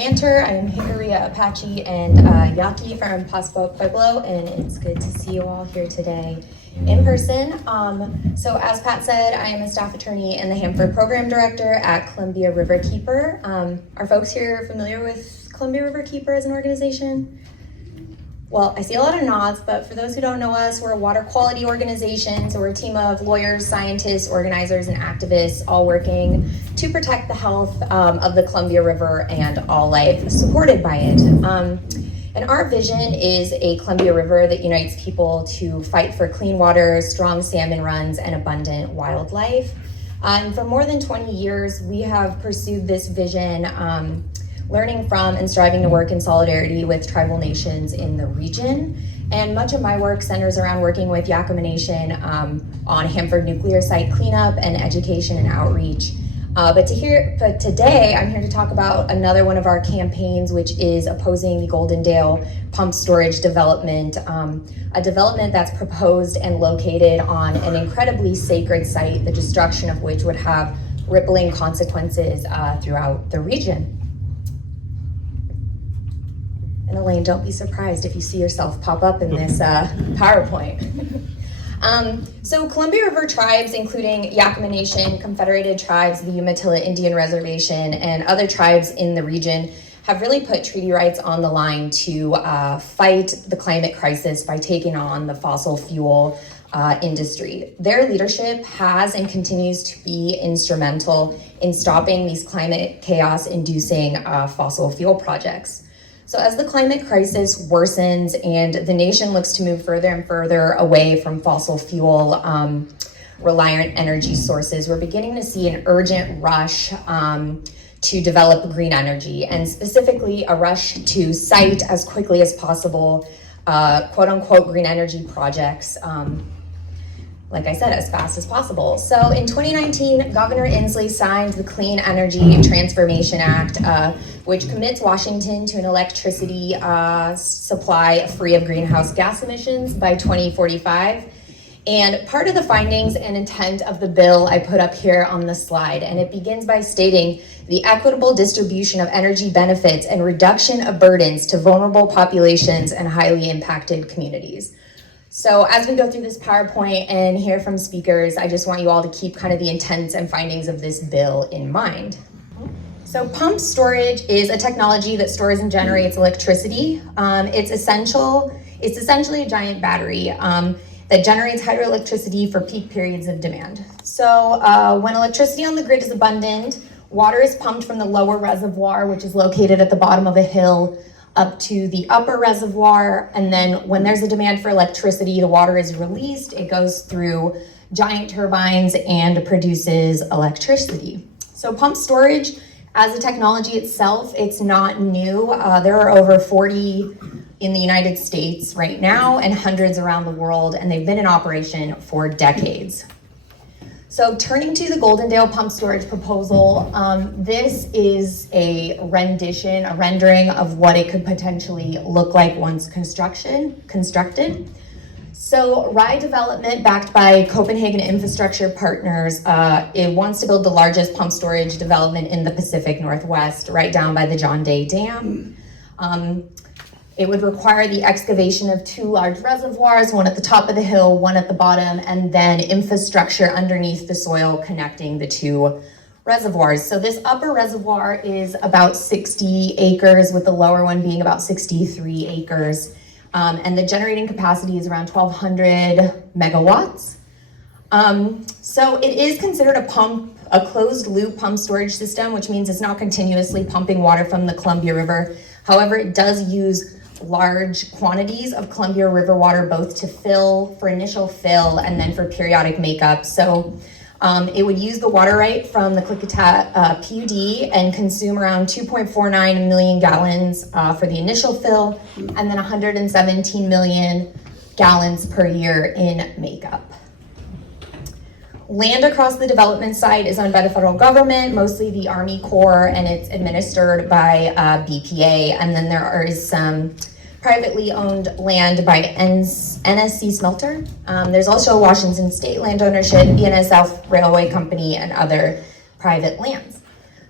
Anter. I am Hickory Apache and Yaqui from Pasco Pueblo, and it's good to see you all here today in person. So as Pat said, I am a staff attorney and the Hanford Program Director at Columbia Riverkeeper. Are folks here familiar with Columbia Riverkeeper as an organization? Well, I see a lot of nods, but for those who don't know us, we're a water quality organization. So we're a team of lawyers, scientists, organizers, and activists all working to protect the health of the Columbia River and all life supported by it. And our vision is a Columbia River that unites people to fight for clean water, strong salmon runs, and abundant wildlife. And for more than 20 years, we have pursued this vision, learning from and striving to work in solidarity with tribal nations in the region. And much of my work centers around working with Yakama Nation on Hanford nuclear site cleanup and education and outreach. But today I'm here to talk about another one of our campaigns, which is opposing the Goldendale Pumped Storage development, a development that's proposed and located on an incredibly sacred site, the destruction of which would have rippling consequences throughout the region. And Elaine, don't be surprised if you see yourself pop up in this PowerPoint. So Columbia River tribes, including Yakama Nation, Confederated Tribes, the Umatilla Indian Reservation, and other tribes in the region have really put treaty rights on the line to fight the climate crisis by taking on the fossil fuel industry. Their leadership has and continues to be instrumental in stopping these climate chaos-inducing fossil fuel projects. So as the climate crisis worsens and the nation looks to move further and further away from fossil fuel reliant energy sources, we're beginning to see an urgent rush to develop green energy, and specifically a rush to site as quickly as possible quote unquote green energy projects, like I said, as fast as possible. So in 2019, Governor Inslee signed the Clean Energy Transformation Act, which commits Washington to an electricity supply free of greenhouse gas emissions by 2045. And part of the findings and intent of the bill I put up here on the slide, and it begins by stating the equitable distribution of energy benefits and reduction of burdens to vulnerable populations and highly impacted communities. So as we go through this PowerPoint and hear from speakers, I just want you all to keep kind of the intents and findings of this bill in mind. So pumped storage is a technology that stores and generates electricity. It's essentially a giant battery that generates hydroelectricity for peak periods of demand. So when electricity on the grid is abundant, water is pumped from the lower reservoir, which is located at the bottom of a hill, up to the upper reservoir, and then when there's a demand for electricity, the water is released, it goes through giant turbines and produces electricity. So pumped storage as a technology itself, it's not new. There are over 40 in the United States right now and hundreds around the world, and they've been in operation for decades. So turning to the Goldendale Pumped Storage proposal, this is a rendering of what it could potentially look like once constructed. So Rye Development, backed by Copenhagen Infrastructure Partners, it wants to build the largest pumped storage development in the Pacific Northwest, right down by the John Day Dam. It would require the excavation of two large reservoirs, one at the top of the hill, one at the bottom, and then infrastructure underneath the soil connecting the two reservoirs. So this upper reservoir is about 60 acres, with the lower one being about 63 acres. And the generating capacity is around 1,200 megawatts. So it is considered a closed loop pump storage system, which means it's not continuously pumping water from the Columbia River. However, it does use large quantities of Columbia River water, both to fill, for initial fill, and then for periodic makeup. So it would use the water right from the Klickitat PUD and consume around 2.49 million gallons for the initial fill, and then 117 million gallons per year in makeup. Land across the development site is owned by the federal government, mostly the Army Corps, and it's administered by BPA. And then there is some privately owned land by NSC Smelter. There's also Washington State land ownership, BNSF Railway Company, and other private lands.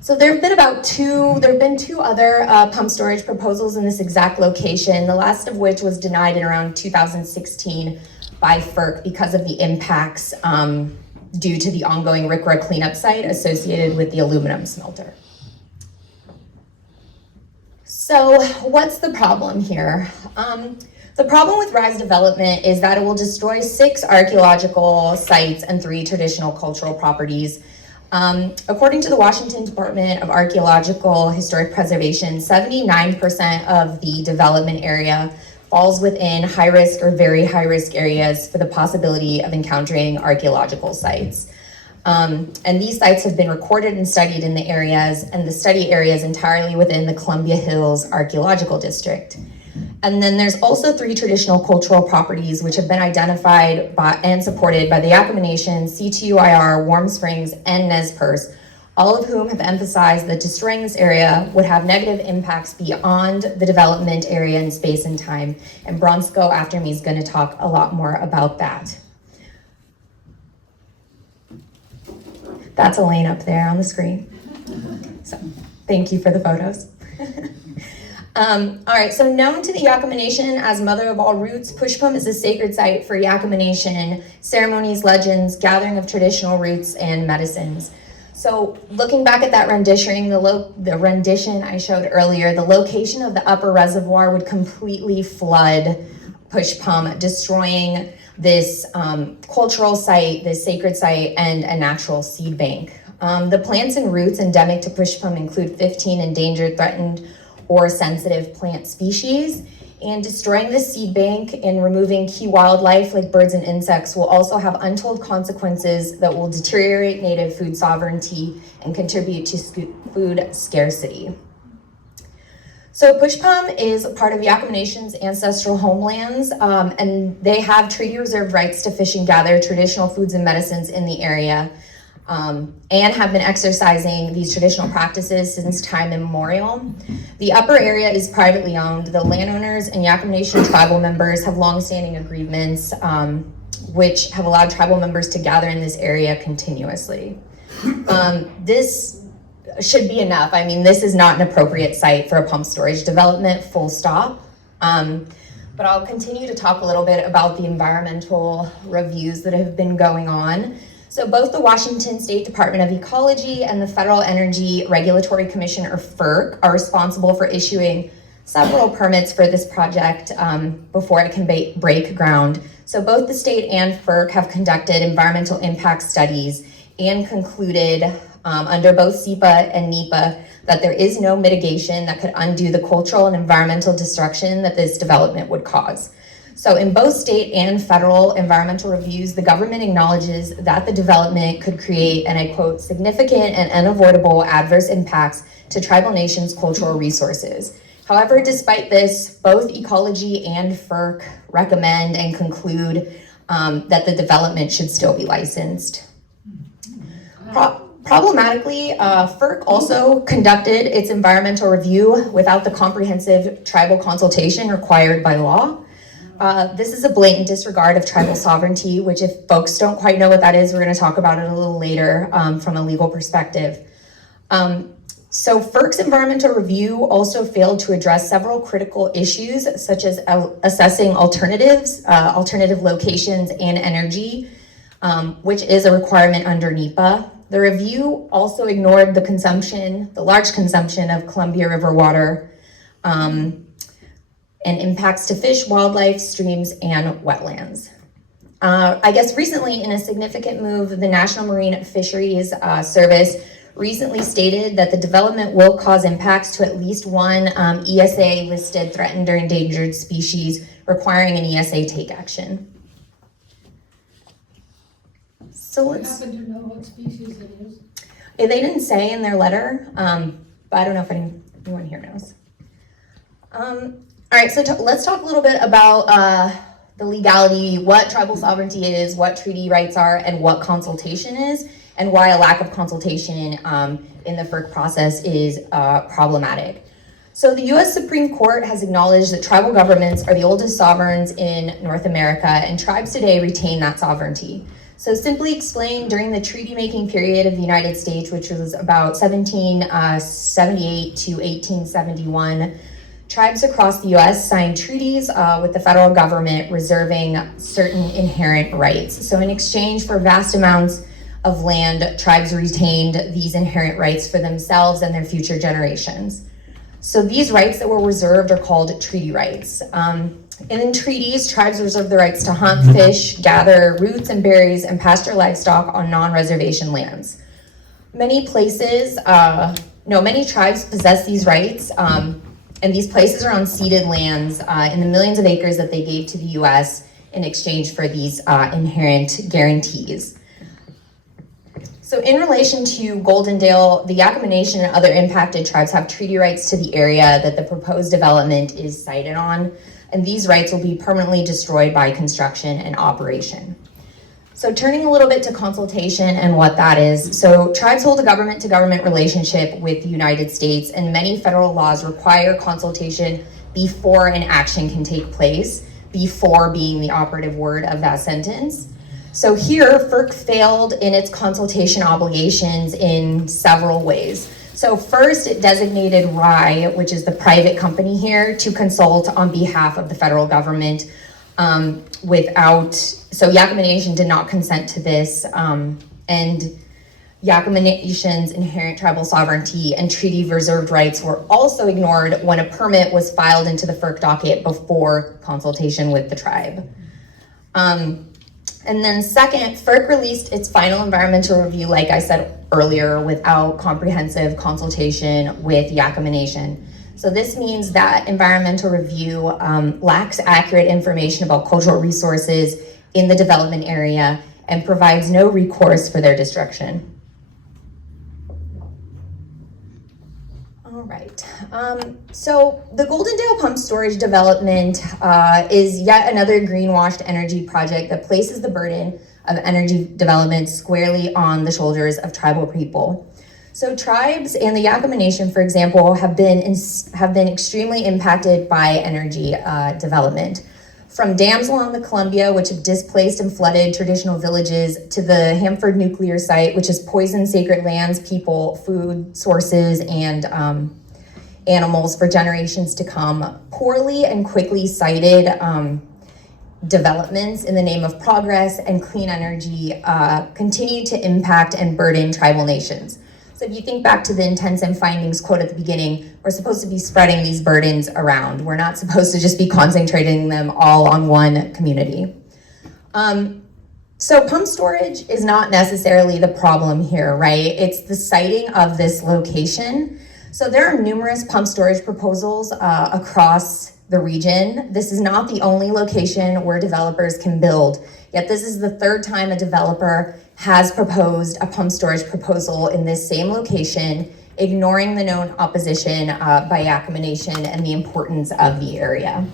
So there have been two other pump storage proposals in this exact location, the last of which was denied in around 2016 by FERC because of the impacts due to the ongoing RCRA cleanup site associated with the aluminum smelter. So what's the problem here? The problem with RISE development is that it will destroy 6 archaeological sites and 3 traditional cultural properties. According to the Washington Department of Archaeological Historic Preservation, 79% of the development area falls within high-risk or very high-risk areas for the possibility of encountering archaeological sites. And these sites have been recorded and studied in the areas, and the study area is entirely within the Columbia Hills Archaeological District. And then there's also 3 traditional cultural properties which have been identified by and supported by the Yakama Nation, CTUIR, Warm Springs, and Nez Perce, all of whom have emphasized that destroying this area would have negative impacts beyond the development area in space and time. And Bronsko after me is going to talk a lot more about that. That's Elaine up there on the screen. So thank you for the photos. All right, so known to the Yakama Nation as Mother of All Roots, Pushpum is a sacred site for Yakama Nation ceremonies, legends, gathering of traditional roots, and medicines. So looking back at that rendition, the rendition I showed earlier, the location of the upper reservoir would completely flood Pushpum, destroying this cultural site, this sacred site, and a natural seed bank. The plants and roots endemic to Pushpum include 15 endangered, threatened, or sensitive plant species, and destroying the seed bank and removing key wildlife like birds and insects will also have untold consequences that will deteriorate native food sovereignty and contribute to food scarcity. So Pushpum is part of Yakama Nation's ancestral homelands, and they have treaty reserve rights to fish and gather traditional foods and medicines in the area, and have been exercising these traditional practices since time immemorial. The upper area is privately owned. The landowners and Yakama Nation tribal members have longstanding agreements which have allowed tribal members to gather in this area continuously. This should be enough. I mean, this is not an appropriate site for a pump storage development, full stop. But I'll continue to talk a little bit about the environmental reviews that have been going on. So both the Washington State Department of Ecology and the Federal Energy Regulatory Commission, or FERC, are responsible for issuing several permits for this project before it can break ground. So both the state and FERC have conducted environmental impact studies and concluded under both SEPA and NEPA that there is no mitigation that could undo the cultural and environmental destruction that this development would cause. So in both state and federal environmental reviews, the government acknowledges that the development could create, and I quote, significant and unavoidable adverse impacts to tribal nations' cultural resources. However, despite this, both ecology and FERC recommend and conclude that the development should still be licensed. Problematically, FERC also conducted its environmental review without the comprehensive tribal consultation required by law. This is a blatant disregard of tribal sovereignty, which if folks don't quite know what that is, we're going to talk about it a little later from a legal perspective. So FERC's environmental review also failed to address several critical issues, such as assessing alternatives, alternative locations, and energy, which is a requirement under NEPA. The review also ignored the large consumption of Columbia River water, and impacts to fish, wildlife, streams, and wetlands. I guess recently, in a significant move, the National Marine Fisheries Service recently stated that the development will cause impacts to at least one ESA-listed threatened or endangered species, requiring an ESA take action. So let's... Do you happen to know what species it is? They didn't say in their letter, but I don't know if anyone here knows. All right, so let's talk a little bit about the legality, what tribal sovereignty is, what treaty rights are, and what consultation is, and why a lack of consultation in the FERC process is problematic. So the US Supreme Court has acknowledged that tribal governments are the oldest sovereigns in North America, and tribes today retain that sovereignty. So simply explained, during the treaty-making period of the United States, which was about 1778 to 1871, tribes across the U.S. signed treaties with the federal government reserving certain inherent rights. So in exchange for vast amounts of land, tribes retained these inherent rights for themselves and their future generations. So these rights that were reserved are called treaty rights. In treaties, tribes reserve the rights to hunt, fish, gather roots and berries, and pasture livestock on non-reservation lands. Many tribes possess these rights, and these places are on ceded lands in the millions of acres that they gave to the U.S. in exchange for these inherent guarantees. So in relation to Goldendale, the Yakama Nation and other impacted tribes have treaty rights to the area that the proposed development is sited on, and these rights will be permanently destroyed by construction and operation. So turning a little bit to consultation and what that is. So tribes hold a government-to-government relationship with the United States, and many federal laws require consultation before an action can take place, before being the operative word of that sentence. So here, FERC failed in its consultation obligations in several ways. So first, it designated RIE, which is the private company here, to consult on behalf of the federal government so Yakama Nation did not consent to this, and Yakama Nation's inherent tribal sovereignty and treaty reserved rights were also ignored when a permit was filed into the FERC docket before consultation with the tribe. And then second, FERC released its final environmental review, like I said earlier, without comprehensive consultation with Yakama Nation. So this means that environmental review lacks accurate information about cultural resources in the development area and provides no recourse for their destruction. All right, so the Goldendale Pumped Storage development is yet another greenwashed energy project that places the burden of energy development squarely on the shoulders of tribal people. So tribes and the Yakama Nation, for example, have been extremely impacted by energy development. From dams along the Columbia, which have displaced and flooded traditional villages, to the Hanford nuclear site, which has poisoned sacred lands, people, food sources, and animals for generations to come. Poorly and quickly cited developments in the name of progress and clean energy continue to impact and burden tribal nations. So if you think back to the intents and findings quote at the beginning, we're supposed to be spreading these burdens around. We're not supposed to just be concentrating them all on one community. So pumped storage is not necessarily the problem here, right? It's the siting of this location. So there are numerous pumped storage proposals across the region. This is not the only location where developers can build, yet this is the third time a developer has proposed a pumped storage proposal in this same location, ignoring the known opposition by Yakama Nation and the importance of the area.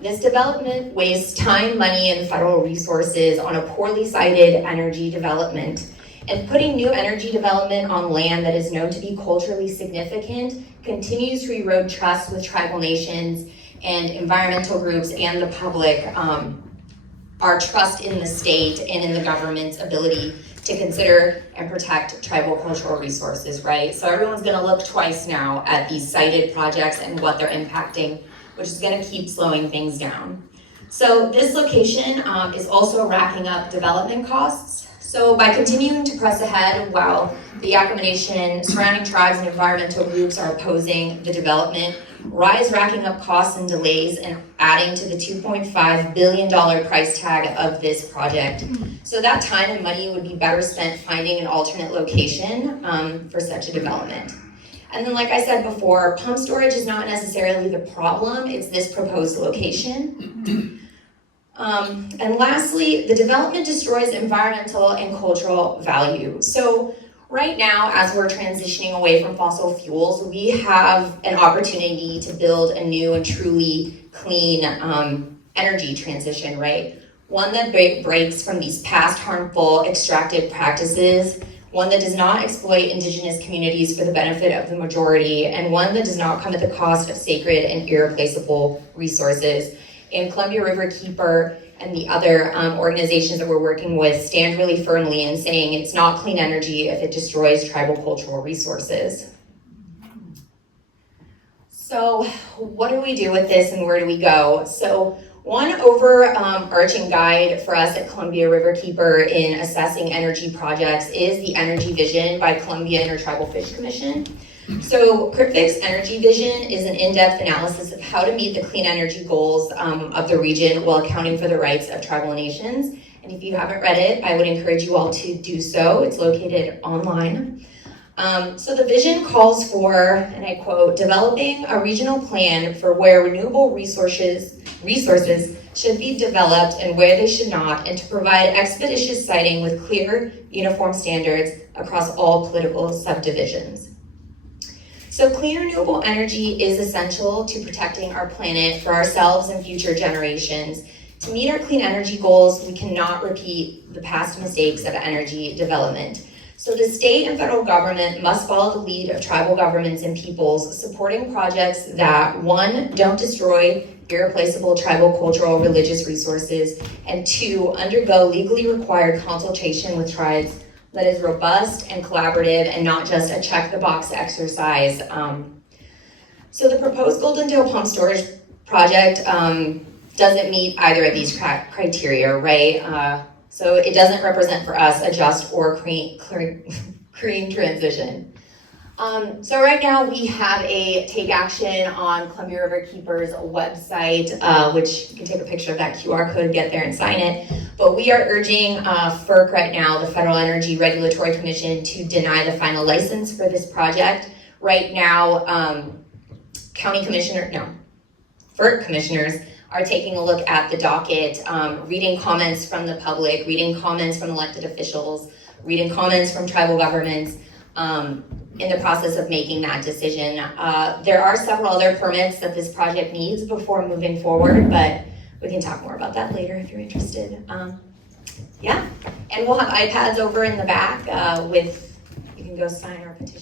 This development wastes time, money, and federal resources on a poorly sited energy development. And putting new energy development on land that is known to be culturally significant continues to erode trust with tribal nations and environmental groups and the public, our trust in the state and in the government's ability to consider and protect tribal cultural resources, right? So everyone's gonna look twice now at these cited projects and what they're impacting, which is gonna keep slowing things down. So this location is also racking up development costs. So by continuing to press ahead while the Yakama Nation, surrounding tribes, and environmental groups are opposing the development, RIE is racking up costs and delays and adding to the $2.5 billion price tag of this project. So that time and money would be better spent finding an alternate location for such a development. And then, like I said before, pumped storage is not necessarily the problem, it's this proposed location. And lastly, the development destroys environmental and cultural value. So right now, as we're transitioning away from fossil fuels, we have an opportunity to build a new and truly clean energy transition, right? One that breaks from these past harmful extractive practices, one that does not exploit indigenous communities for the benefit of the majority, and one that does not come at the cost of sacred and irreplaceable resources. And Columbia Riverkeeper and the other organizations that we're working with stand really firmly in saying it's not clean energy if it destroys tribal cultural resources. So what do we do with this and where do we go? So one overarching guide for us at Columbia Riverkeeper in assessing energy projects is the Energy Vision by Columbia Intertribal Fish Commission. So CRIPFIC's Energy Vision is an in-depth analysis of how to meet the clean energy goals of the region while accounting for the rights of tribal nations. And if you haven't read it, I would encourage you all to do so. It's located online. So the vision calls for, and I quote, developing a regional plan for where renewable resources should be developed and where they should not, and to provide expeditious siting with clear, uniform standards across all political subdivisions. So clean renewable energy is essential to protecting our planet for ourselves and future generations. To meet our clean energy goals, we cannot repeat the past mistakes of energy development. So the state and federal government must follow the lead of tribal governments and peoples, supporting projects that, one, don't destroy irreplaceable tribal cultural religious resources, and two, undergo legally required consultation with tribes that is robust and collaborative and not just a check-the-box exercise. So the proposed Goldendale Pumped Storage project doesn't meet either of these criteria, right? So it doesn't represent for us a just or clean transition. So right now we have a take action on Columbia Riverkeeper's website, which you can take a picture of that QR code, get there and sign it. But we are urging FERC right now, the Federal Energy Regulatory Commission, to deny the final license for this project. Right now, FERC commissioners are taking a look at the docket, reading comments from the public, reading comments from elected officials, reading comments from tribal governments, in the process of making that decision. There are several other permits that this project needs before moving forward, but we can talk more about that later if you're interested. Yeah, and we'll have iPads over in the back you can go sign our petition.